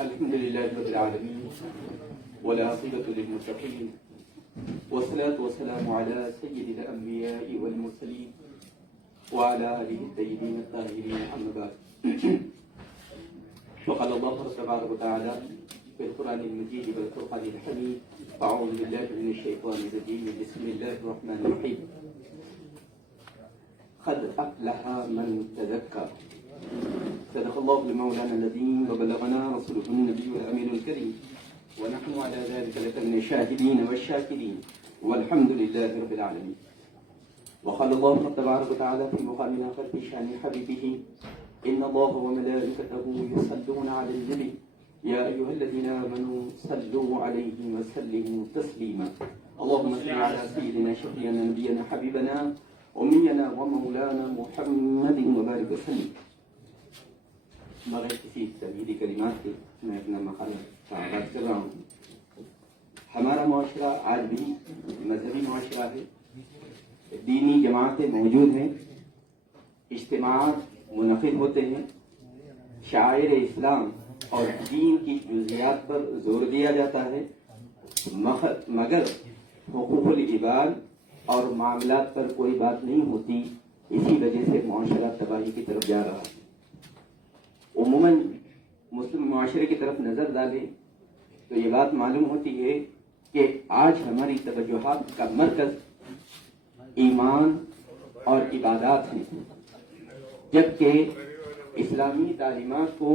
الحمد لله رب العالمين والعاقبة للمتقين والصلاة والسلام على سيد الأنبياء والمرسلين وعلى آله الطيبين الطاهرين أما بعد. وقال الله تبارك وتعالى في القرآن المجيد والفرقان الحميد: أعوذ بالله من الشيطان الرجيم، بسم الله الرحمن الرحيم. قد أفلح من تزكى. صدق الله المولانا العظيم وبلغنا رسوله النبي الأمين الكريم، ونحن على ذلك لمن الشاهدين والشاكرين، والحمد لله رب العالمين. وقال الله تبارك وتعالى في مقام آخر في شأن حبيبه: إن الله وملائكته يصلون على النبي يا أيها الذين آمنوا صلوا عليه وسلموا تسليما. اللهم صل على سيدنا شفيعنا نبينا حبيبنا أمينا ومولانا محمد وبارك وسلم. مگر کسی تمہیدی کلمات سے میں اپنا مقالہ کا آغاز کر رہا ہوں. ہمارا معاشرہ آج بھی مذہبی معاشرہ ہے. دینی جماعتیں موجود ہیں، اجتماعات منعقد ہوتے ہیں، شاعر اسلام اور دین کی جزیات پر زور دیا جاتا ہے، مگر حقوق العباد اور معاملات پر کوئی بات نہیں ہوتی. اسی وجہ سے معاشرہ تباہی کی طرف جا رہا ہے. عموماً مسلم معاشرے کی طرف نظر ڈالیں تو یہ بات معلوم ہوتی ہے کہ آج ہماری توجہات کا مرکز ایمان اور عبادات ہیں، جبکہ اسلامی تعلیمات کو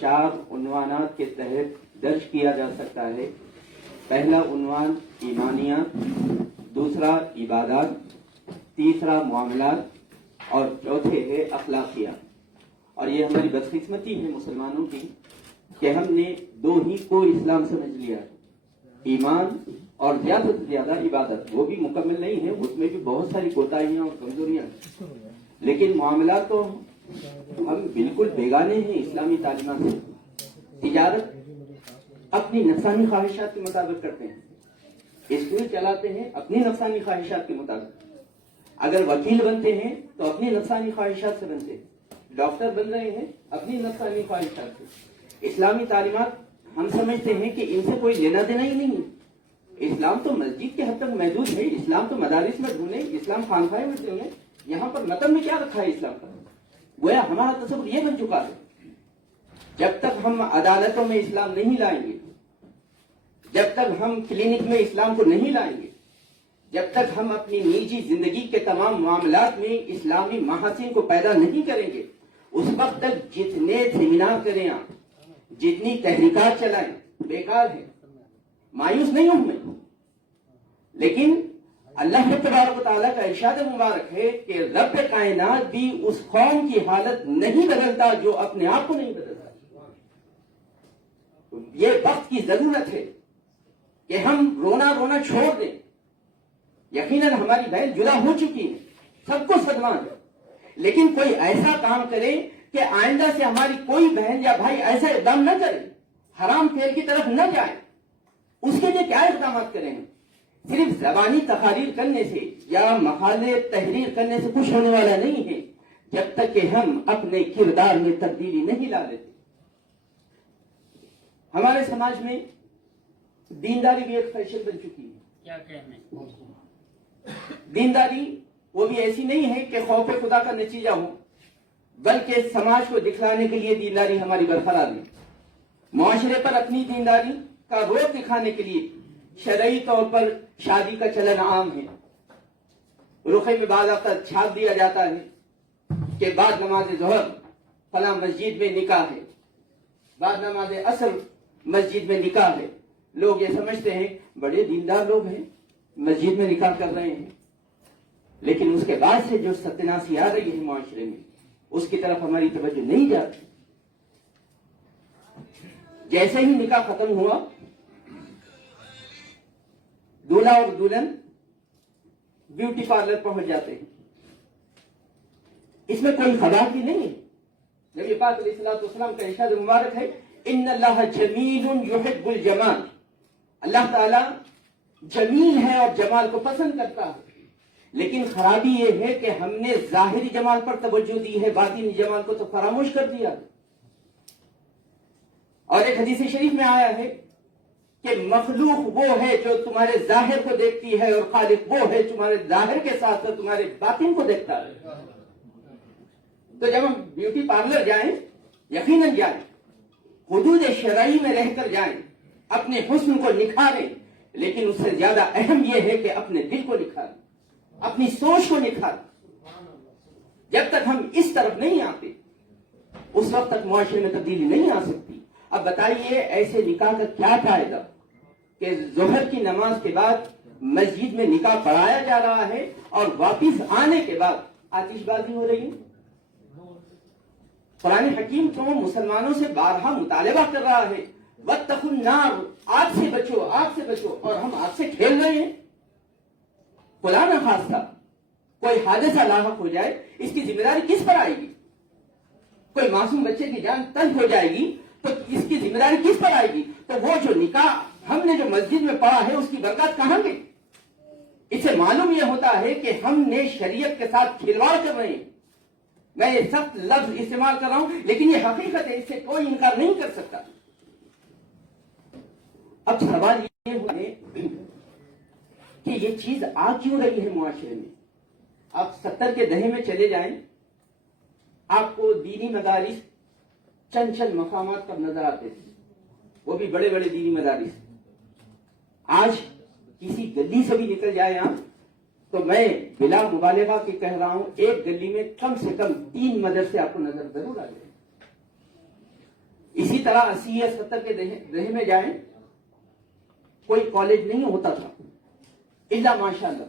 4 عنوانات کے تحت درج کیا جا سکتا ہے. پہلا عنوان ایمانیات، دوسرا عبادات، تیسرا معاملات اور چوتھے ہے اخلاقیات. اور یہ ہماری بدقسمتی ہے مسلمانوں کی کہ ہم نے 2 ہی کو اسلام سمجھ لیا ہے: ایمان اور زیادہ سے زیادہ عبادت. وہ بھی مکمل نہیں ہے، اس میں بھی بہت ساری کوتاہیاں اور کمزوریاں ہیں. لیکن معاملات تو ہم بالکل بیگانے ہیں اسلامی تعلیمات سے. تجارت اپنی نفسانی خواہشات کے مطابق کرتے ہیں، اسکول چلاتے ہیں اپنی نفسانی خواہشات کے مطابق. اگر وکیل بنتے ہیں تو اپنی نفسانی خواہشات سے بنتے ہیں، ڈاکٹر بن رہے ہیں اپنی نفسانی خواہشات سے. اسلامی تعلیمات ہم سمجھتے ہیں کہ ان سے کوئی لینا دینا ہی نہیں ہے. اسلام تو مسجد کے حد تک محدود ہے، اسلام تو مدارس میں ڈھونڈیں، اسلام خانقاہیں میں ڈھونڈیں. یہاں پر متن میں کیا رکھا ہے اسلام کا؟ گویا ہمارا تصور یہ بن چکا ہے. جب تک ہم عدالتوں میں اسلام نہیں لائیں گے، جب تک ہم کلینک میں اسلام کو نہیں لائیں گے، جب تک ہم اپنی نجی زندگی کے تمام معاملات میں اسلامی محاسن کو پیدا نہیں کریں گے، اس وقت تک جتنے سیمینار کریں، آپ جتنی تحریکات چلائیں، بیکار ہے. مایوس نہیں ہوں میں. لیکن اللہ تبارک و تعالیٰ کا ارشاد مبارک ہے کہ رب کائنات بھی اس قوم کی حالت نہیں بدلتا جو اپنے آپ کو نہیں بدلتا. یہ وقت کی ضرورت ہے کہ ہم رونا چھوڑ دیں. یقیناً ہماری بہن جدا ہو چکی ہے، سب کو صدمہ ہے، لیکن کوئی ایسا کام کرے کہ آئندہ سے ہماری کوئی بہن یا بھائی ایسا اقدام نہ کرے، حرام کھیل کی طرف نہ جائے. اس کے لیے کیا اقدامات کریں؟ صرف زبانی تقاریر کرنے سے یا مقالے تحریر کرنے سے کچھ ہونے والا نہیں ہے جب تک کہ ہم اپنے کردار میں تبدیلی نہیں لا لیتے. ہمارے سماج میں دینداری بھی ایک فیشن بن چکی ہے. کیا کہنے؟ دینداری وہ بھی ایسی نہیں ہے کہ خوف خدا کا نتیجہ ہو، بلکہ سماج کو دکھلانے کے لیے دینداری ہماری برقرار ہے. معاشرے پر اپنی دینداری کا روپ دکھانے کے لیے شرعی طور پر شادی کا چلن عام ہے. رخے میں بعض اوقات چھاپ دیا جاتا ہے کہ بعد نماز ظہر فلاں مسجد میں نکاح ہے، بعد نماز عصر مسجد میں نکاح ہے. لوگ یہ سمجھتے ہیں بڑے دیندار لوگ ہیں، مسجد میں نکاح کر رہے ہیں. لیکن اس کے بعد سے جو ستناسی آ رہی ہے معاشرے میں، اس کی طرف ہماری توجہ نہیں جاتی. جیسے ہی نکاح ختم ہوا، دولہا اور دلہن بیوٹی پارلر پہنچ جاتے ہیں. اس میں کوئی خدا کی نہیں ہے. نبی پاک علیہ الصلوۃ والسلام کا ارشاد مبارک ہے: ان اللہ جمیل یحب الجمال. اللہ تعالی جمیل ہے اور جمال کو پسند کرتا ہے. لیکن خرابی یہ ہے کہ ہم نے ظاہری جمال پر توجہ دی ہے، باطنی جمال کو تو فراموش کر دیا. اور ایک ایک حدیث شریف میں آیا ہے کہ مخلوق وہ ہے جو تمہارے ظاہر کو دیکھتی ہے اور خالق وہ ہے تمہارے ظاہر کے ساتھ تمہارے باطن کو دیکھتا ہے. تو جب ہم بیوٹی پارلر جائیں یقیناً جائیں, حدود شرعی میں رہ کر جائیں, اپنے حسن کو نکھاریں, لیکن اس سے زیادہ اہم یہ ہے کہ اپنے دل کو نکھاریں, اپنی سوچ کو نکھاریں. جب تک ہم اس طرف نہیں آتے اس وقت تک معاشرے میں تبدیلی نہیں آ سکتی. اب بتائیے ایسے نکاح کا کیا فائدہ کہ ظہر کی نماز کے بعد مسجد میں نکاح پڑھایا جا رہا ہے اور واپس آنے کے بعد آتش بازی ہو رہی ہے. قرآن حکیم تو مسلمانوں سے بارہا مطالبہ کر رہا ہے, واتقوا النار, آگ سے بچو, آگ سے بچو, اور ہم آگ سے کھیل رہے ہیں. خدا نہ خواستہ کوئی حادثہ لاحق ہو جائے, اس کی ذمہ داری کس پر آئے گی؟ کوئی معصوم بچے کی جان تنگ ہو جائے گی تو اس کی ذمہ داری کس پر آئے گی؟ تو وہ جو نکاح ہم نے جو مسجد میں پڑھا ہے اس کی برکات کہاں گئی؟ اس سے معلوم یہ ہوتا ہے کہ ہم نے شریعت کے ساتھ کھلواڑ کر رہے ہیں. میں یہ سخت لفظ استعمال کر رہا ہوں لیکن یہ حقیقت ہے, اس سے کوئی انکار نہیں کر سکتا. اب سوال یہ ہوا ہے کہ یہ چیز آ کیوں رہی ہے معاشرے میں؟ آپ 70 کے دہے میں چلے جائیں, آپ کو دینی مدارس چند چند مقامات پر نظر آتے تھے, وہ بھی بڑے بڑے دینی مدارس. آج کسی گلی سے بھی نکل جائے آپ تو میں بلا مبالغہ کے کہہ رہا ہوں ایک گلی میں کم سے کم 3 مدرسے آپ کو نظر ضرور آ جائیں. اسی طرح 80 یا 70 کے دہے میں جائیں, کوئی کالج نہیں ہوتا تھا الا ماشاءاللہ,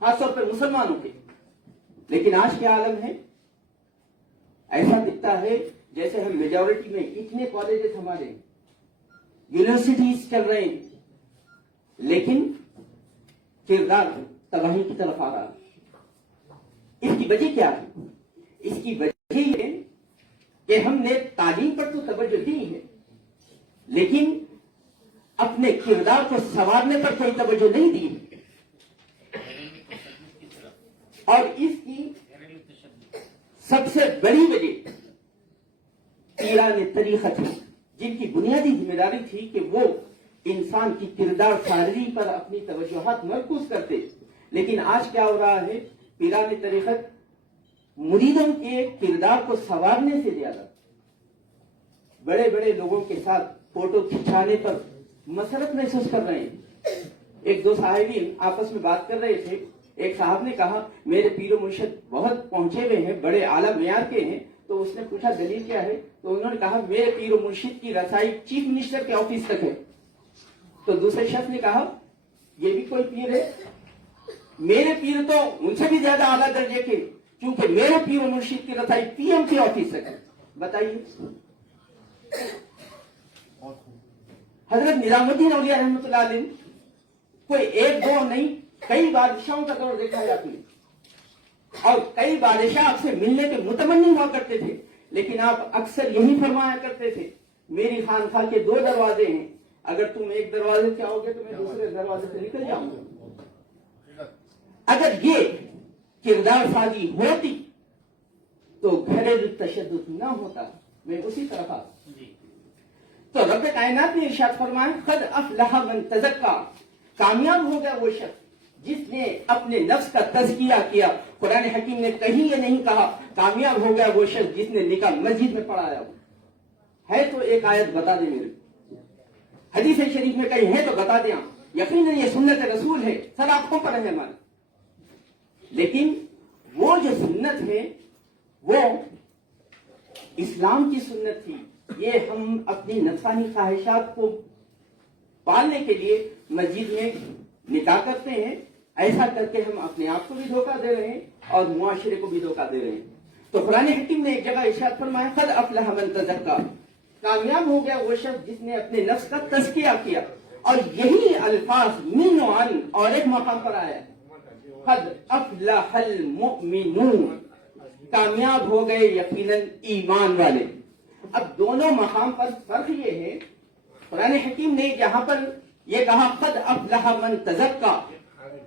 خاص طور پر مسلمانوں کے. لیکن آج کیا عالم ہے؟ ایسا دکھتا ہے جیسے ہم میجورٹی میں اتنے کالجز ہمارے یونیورسٹیز چل رہے ہیں, لیکن کردار تباہی کی طرف آ رہا ہے. اس کی وجہ کیا ہے؟ اس کی وجہ یہ ہے کہ ہم نے تعلیم پر تو توجہ دی ہے لیکن اپنے کردار کو سنوارنے پر کوئی توجہ نہیں دی ہے. اور اس کی سب سے بڑی وجہ پیران طریقت ہے, جن کی بنیادی ذمہ داری تھی کہ وہ انسان کی کردار سازی پر اپنی توجہات مرکوز کرتے. لیکن آج کیا ہو رہا ہے؟ پیران طریقت مریدوں کے کردار کو سنوارنے سے زیادہ بڑے بڑے لوگوں کے ساتھ فوٹو کھنچانے پر مسرت محسوس کر رہے ہیں. ایک دو صاحبین آپس میں بات کر رہے تھے, ایک صاحب نے کہا میرے پیر و مرشد بہت پہنچے ہوئے ہیں, بڑے اعلیٰ معیار کے ہیں. تو اس نے پوچھا دلیل کیا ہے؟ تو انہوں نے کہا میرے پیر و مرشد کی رسائی چیف منسٹر کے آفس تک ہے. تو دوسرے شخص نے کہا یہ بھی کوئی پیر ہے؟ میرے پیر تو ان سے بھی زیادہ اعلیٰ درجے کے, کیونکہ میرے پیر و مرشد کی رسائی پی ایم کے آفس تک ہے. بتائیے. حضرت نظام الدین اولیاء رحمۃ اللہ علیہ کوئی ایک دو نہیں کئی بادشاہوں کا دور دیکھا ہے آپ نے, اور کئی بادشاہ آپ سے ملنے کے متمنی ہوا کرتے تھے, لیکن آپ اکثر یہی فرمایا کرتے تھے میری خانقاہ کے 2 دروازے ہیں, اگر تم ایک دروازے سے آؤ گے تو میں دوسرے دروازے سے نکل جاؤں گا. اگر یہ کردار سازی ہوتی تو گھریلو تشدد نہ ہوتا. میں اسی طرف آتا. تو رب کائنات نے ارشاد فرمایا قد افلح من تزکا, کامیاب ہو گیا وہ شخص جس نے اپنے نفس کا تزکیہ کیا. قرآن حکیم نے کہیں یہ نہیں کہا کامیاب ہو گیا وہ شخص جس نے نکاح مسجد میں پڑھایا ہو. ہے تو ایک آیت بتا دیں میرے, حدیث شریف میں کہیں ہے تو بتا دیں. یقیناً یہ سنت رسول ہے, سر آنکھوں پر ہے ہمارے. لیکن وہ جو سنت ہے وہ اسلام کی سنت تھی. یہ ہم اپنی نفسانی خواہشات کو پالنے کے لیے مسجد میں نکاح کرتے ہیں. ایسا کر کے ہم اپنے آپ کو بھی دھوکہ دے رہے ہیں اور معاشرے کو بھی دھوکہ دے رہے ہیں. تو قرآن حکیم نے ایک جگہ ارشاد فرمایا قد افلح من تزکا, کامیاب ہو گیا وہ شخص جس نے اپنے نفس کا تزکیہ کیا. اور یہی الفاظ مین و عن اور ایک مقام پر آیا قد افلح المؤمنون, کامیاب ہو گئے یقیناً ایمان والے. اب دونوں مقام پر فرق یہ ہے, قرآن حکیم نے جہاں پر یہ کہا قد افلح من تزکا,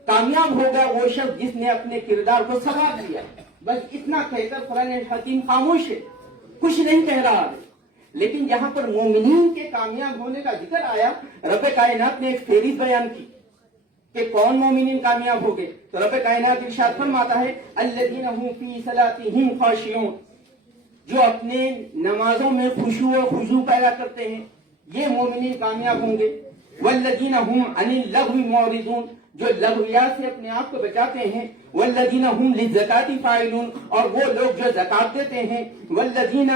کامیاب ہو گیا وہ شخص جس نے اپنے کردار کو سنوار لیا, بس اتنا کہہ کر قرآن حکیم خاموش ہے, کچھ نہیں کہہ رہا ہے. لیکن جہاں پر مومنین کے کامیاب ہونے کا ذکر آیا، رب کائنات نے ایک فہرست بیان کی کہ کون مومنین کامیاب ہو گئے. تو رب کائنات ارشاد فرماتا ہے الذین هم فی صلاتہم خاشعون، جو اپنے نمازوں میں خشوع و خضوع پیدا کرتے ہیں، یہ مومنین کامیاب ہوں گے. والذین هم عن اللغو معرضون، جو لغویات سے اپنے آپ کو بچاتے ہیں. والذین هم للزکاة فاعلون، اور وہ لوگ جو زکات دیتے ہیں. والذین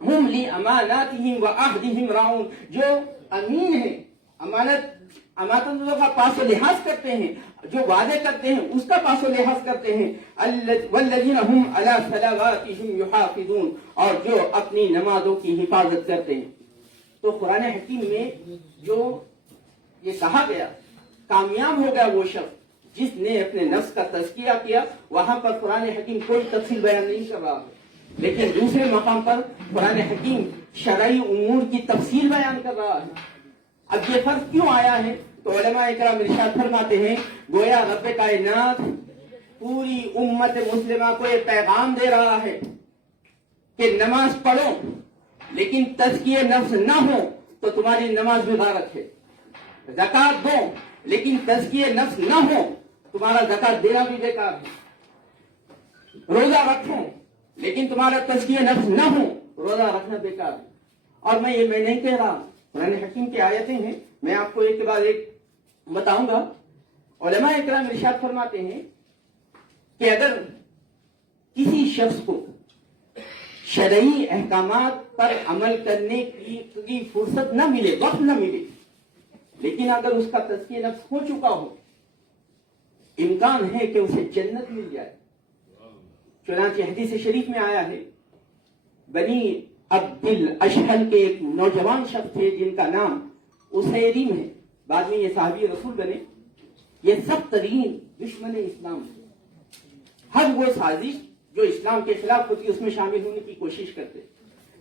هم لاماناتهم وعہدهم راعون، جو امین ہیں، امانتوں کا پاس و لحاظ کرتے ہیں، جو وعدے کرتے ہیں اس کا پاس و لحاظ کرتے ہیں. والذین هم علی صلواتهم یحافظون، اور جو اپنی نمازوں کی حفاظت کرتے ہیں. تو قرآن حکیم میں جو یہ کہا گیا کامیاب ہو گیا وہ شخص جس نے اپنے نفس کا تزکیہ کیا، وہاں پر قرآن حکیم کوئی تفصیل بیان نہیں کر رہا ہے. لیکن دوسرے مقام پر قرآن حکیم شرعی امور کی تفصیل بیان کر رہا ہے. اب یہ فرق کیوں آیا ہے؟ تو علماء اکرام ارشاد فرماتے ہیں گویا رب کائنات پوری امت مسلمہ کو یہ پیغام دے رہا ہے کہ نماز پڑھو لیکن تزکیہ نفس نہ ہو تو تمہاری نماز بھی غارت ہے. زکات دو لیکن تزکیہ نفس نہ ہو تمہارا زکات دینا بھی بیکار ہے. روزہ رکھو لیکن تمہارا تزکیہ نفس نہ ہو روزہ رکھنا بیکار ہے. اور میں نہیں کہہ رہا، قرآن حکیم کی آیتیں ہیں، میں آپ کو ایک کے بعد ایک بتاؤں گا. علماء اکرام ارشاد فرماتے ہیں کہ اگر کسی شخص کو شرعی احکامات پر عمل کرنے کی فرصت نہ ملے، وقت نہ ملے، لیکن اگر اس کا تزکیہ نفس ہو چکا ہو، امکان ہے کہ اسے جنت مل جائے. چنانچہ حدیث شریف میں آیا ہے بنی عبد الاشہل کے ایک نوجوان شخص تھے جن کا نام اسیریم ہے، بعد میں یہ صحابی رسول بنے. یہ سخت ترین دشمن اسلام تھے. ہر وہ سازش جو اسلام کے خلاف ہوتی اس میں شامل ہونے کی کوشش کرتے.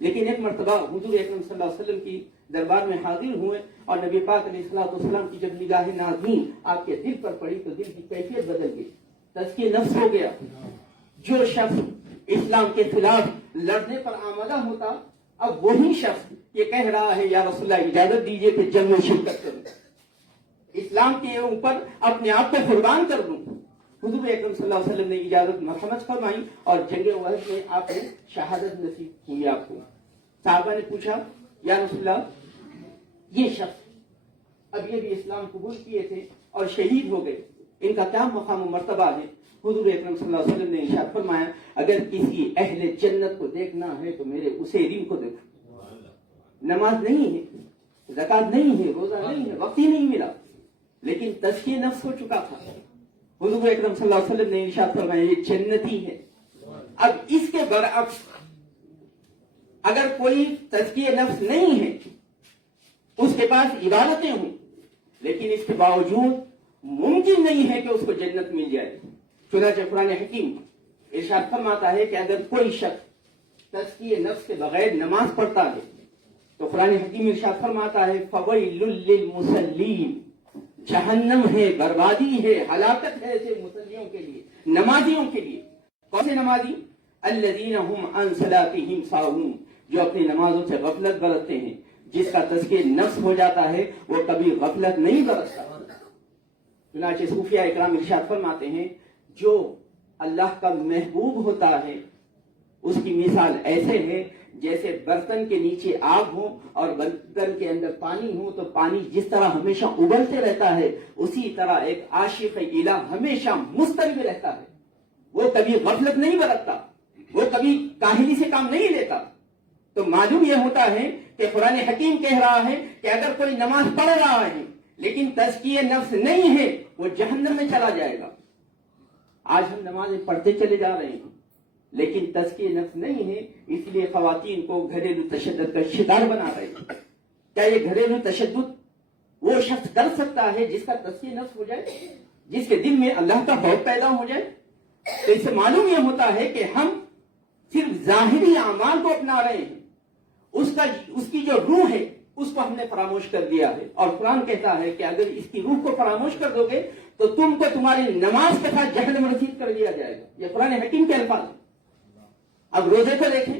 لیکن ایک مرتبہ حضور اکرم صلی اللہ علیہ وسلم کی دربار میں حاضر ہوئے اور نبی پاک علیہ الصلوۃ والسلام کی جب نگاہ نازنین آپ کے دل پر پڑی تو دل کی کیفیت بدل گئی، تزکیہ نفس ہو گیا. جو شخص اسلام کے خلاف لڑنے پر آمادہ ہوتا، اب وہی شخص یہ کہہ رہا ہے یا رسول اللہ اجازت دیجئے کہ جنگ میں شرکت کروں، اسلام کے اوپر اپنے آپ کو قربان کر دوں. حضور اکرم صلی اللہ علیہ وسلم نے اجازت مرحمت فرمائی اور جنگ احد میں آپ نے شہادت نصیب ہوئی آپ کو. صحابہ نے پوچھا یا رسول اللہ یہ شخص اب یہ بھی اسلام قبول کیے تھے اور شہید ہو گئے، ان کا کیا مقام و مرتبہ ہے؟ حضور اکرم صلی اللہ علیہ وسلم نے ارشاد فرمایا اگر کسی اہل جنت کو دیکھنا ہے تو میرے اسیریم کو دیکھو. نماز نہیں ہے، زکات نہیں ہے، روزہ نہیں ہے، وقت ہی نہیں ملا، لیکن تزکیہ نفس ہو چکا تھا. حضور اکرم صلی اللہ علیہ وسلم نے ارشاد فرمایا یہ جنتی ہے. اب اس کے برعکس اگر کوئی تزکیہ نفس نہیں ہے، اس کے پاس عبادتیں ہوں لیکن اس کے باوجود ممکن نہیں ہے کہ اس کو جنت مل جائے. چنانچہ قرآن حکیم ارشاد فرماتا ہے کہ اگر کوئی شخص تزکیہ نفس کے بغیر نماز پڑھتا ہے تو قرآن حکیم ارشاد فرماتا ہے فویل للمصلین، جہنم ہے، بربادی ہے، ہلاکت ہے ایسے مصلیوں کے لیے، نمازیوں کے لیے. کون سے نمازی؟ الذین هم عن صلاتهم ساہون، جو اپنی نمازوں سے غفلت برتتے ہیں. جس کا تزکیہ نفس ہو جاتا ہے وہ کبھی غفلت نہیں برتتا. چنانچہ صوفیاء اکرام ارشاد فرماتے ہیں جو اللہ کا محبوب ہوتا ہے اس کی مثال ایسے ہے جیسے برتن کے نیچے آگ ہو اور برتن کے اندر پانی ہو تو پانی جس طرح ہمیشہ ابلتے رہتا ہے اسی طرح ایک عاشق الہ ہمیشہ مسترب رہتا ہے. وہ کبھی غفلت نہیں برتتا، وہ کبھی کاہلی سے کام نہیں لیتا. تو معلوم یہ ہوتا ہے کہ قرآن حکیم کہہ رہا ہے کہ اگر کوئی نماز پڑھ رہا ہے لیکن تزکیہ نفس نہیں ہے وہ جہنم میں چلا جائے گا. آج ہم نمازیں پڑھتے چلے جا رہے ہیں لیکن تزکیہ نفس نہیں ہے، اس لیے خواتین کو گھریلو تشدد کا شکار بنا رہے ہیں. کیا یہ گھریلو تشدد وہ شخص کر سکتا ہے جس کا تزکیہ نفس ہو جائے، جس کے دل میں اللہ کا خوف پیدا ہو جائے؟ تو اس سے معلوم یہ ہوتا ہے کہ ہم صرف ظاہری اعمال کو اپنا رہے ہیں، اس کی جو روح ہے اس کو ہم نے فراموش کر دیا ہے. اور قرآن کہتا ہے کہ اگر اس کی روح کو فراموش کر دو گے تو تم کو تمہاری نماز کے ساتھ جہنم رسید کر دیا جائے گا. یہ قرآن حکیم کے الفاظ ہیں. اب روزے کو دیکھیں،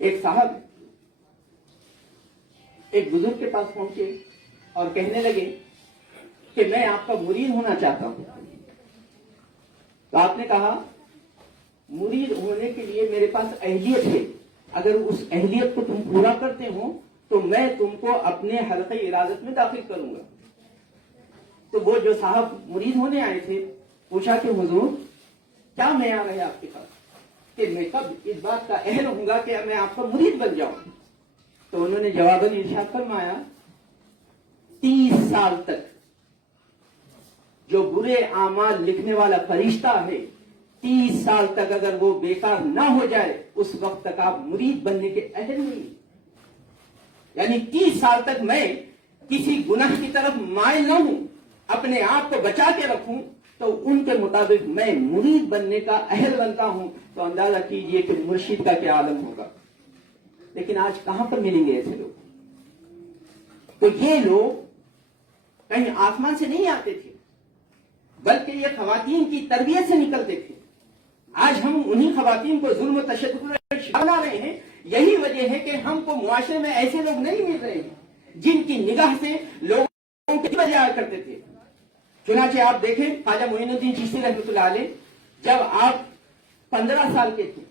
ایک صاحب ایک بزرگ کے پاس پہنچے اور کہنے لگے کہ میں آپ کا مرید ہونا چاہتا ہوں. تو آپ نے کہا مرید ہونے کے لیے میرے پاس اہلیت ہے، اگر اس اہلیت کو تم پورا کرتے ہو تو میں تم کو اپنے حلقہ ارادت میں داخل کروں گا. تو وہ جو صاحب مرید ہونے آئے تھے پوچھا کہ حضور کیا معیار ہے آپ کے پاس کہ میں کب اس بات کا اہل ہوں گا کہ میں آپ کا مرید بن جاؤں. تو انہوں نے جواباً ارشاد فرمایا 30 سال تک جو برے اعمال لکھنے والا فرشتہ ہے 30 سال تک اگر وہ بیکار نہ ہو جائے اس وقت تک آپ مرید بننے کے اہل نہیں. یعنی 30 سال تک میں کسی گناہ کی طرف مائل نہ ہوں، اپنے آپ کو بچا کے رکھوں تو ان کے مطابق میں مرید بننے کا اہل بنتا ہوں. تو اندازہ کیجئے کہ مرشد کا کیا عالم ہوگا. لیکن آج کہاں پر ملیں گے ایسے لوگ؟ تو یہ لوگ کہیں آسمان سے نہیں آتے تھے بلکہ یہ خواتین کی تربیت سے نکلتے تھے. آج ہم انہی خواتین کو ظلم و تشدد کا شکار بنا رہے ہیں. یہی وجہ ہے کہ ہم کو معاشرے میں ایسے لوگ نہیں مل رہے ہیں جن کی نگاہ سے لوگوں کے بجے آیا کرتے تھے. چنانچہ آپ دیکھیں خواجہ معین الدین چشتی رحمۃ اللہ علیہ جب آپ 15 سال کے تھے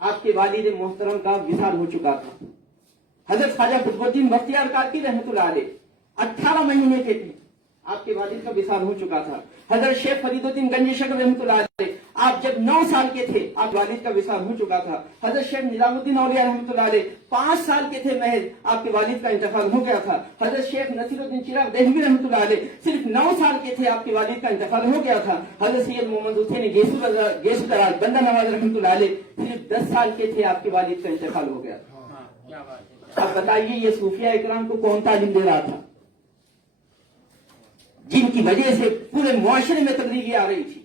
آپ کے والد محترم کا وصال ہو چکا تھا. حضرت خواجہ قطب الدین بختیار کاکی رحمۃ اللہ علیہ 18 مہینے کے تھے آپ کے والد کا وصال ہو چکا تھا. حضرت شیخ فرید الدین گنج شکر رحمۃ اللہ علیہ آپ جب 9 سال کے تھے آپ والد کا وصال ہو چکا تھا. حضرت شیخ نظام الدین اولیاء رحمۃ اللہ علیہ 5 سال کے تھے محض آپ کے والد کا انتقال ہو گیا تھا. حضرت شیخ نصیر الدین چراغ دہلوی رحمۃ اللہ علیہ صرف 9 سال کے تھے آپ کے والد کا انتقال ہو گیا تھا. حضرت سید محمد حسین گیسو دراز بندہ نواز رحمۃ اللہ علیہ صرف 10 سال کے تھے آپ کے والد کا انتقال ہو گیا تھا. اب بتائیے یہ صوفیاء اکرام کو کون تعلیم دے رہا تھا جن کی وجہ سے پورے معاشرے میں تبدیلی آ رہی تھی،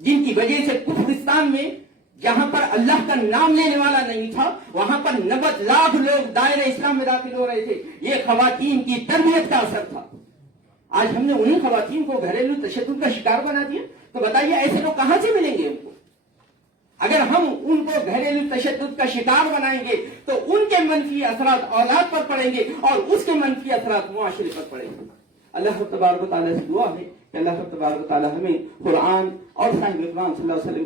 جن کی وجہ سے کفرستان میں جہاں پر اللہ کا نام لینے والا نہیں تھا وہاں پر 90 لاکھ لوگ دائرہ اسلام میں داخل ہو رہے تھے. یہ خواتین کی تربیت کا اثر تھا. آج ہم نے انہی خواتین کو گھریلو تشدد کا شکار بنا دیا. تو بتائیے ایسے لوگ کہاں سے ملیں گے ان کو؟ اگر ہم ان کو گھریلو تشدد کا شکار بنائیں گے تو ان کے منفی اثرات اولاد پر پڑیں گے اور اس کے منفی اثرات معاشرے پر پڑیں گے. اللہ تبارک و تعالیٰ سے دعا ہے کہ اللہ تبارک و تعالیٰ ہمیں قرآن اور صاحب اکرام صلی اللہ علیہ وسلم